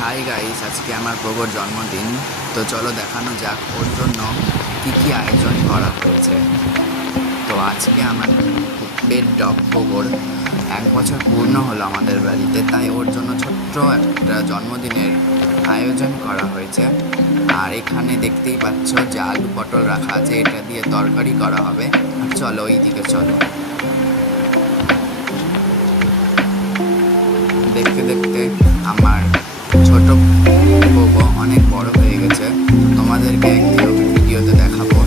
Hi guys, আজকে আমার প্রভুর জন্মদিন। তো চলো দেখানো যাক ওর জন্য কী কী আয়োজন করা হয়েছে। তো আজকে আমার পেট ডগ প্রভুর 1 বছর পূর্ণ হলো আমাদের বাড়িতে, তাই ওর জন্য ছোট্ট একটা জন্মদিনের আয়োজন করা হয়েছে। আর এখানে দেখতেই পাচ্ছ যে আলু পটল রাখা আছে, এটা দিয়ে তরকারি করা হবে। আর চলো ওই দিকে চলো। দেখতে দেখতে আমার ছোট প্রভু অনেক বড় হয়ে গেছে। তোমাদেরকে একটি ভিডিওতে দেখাবো।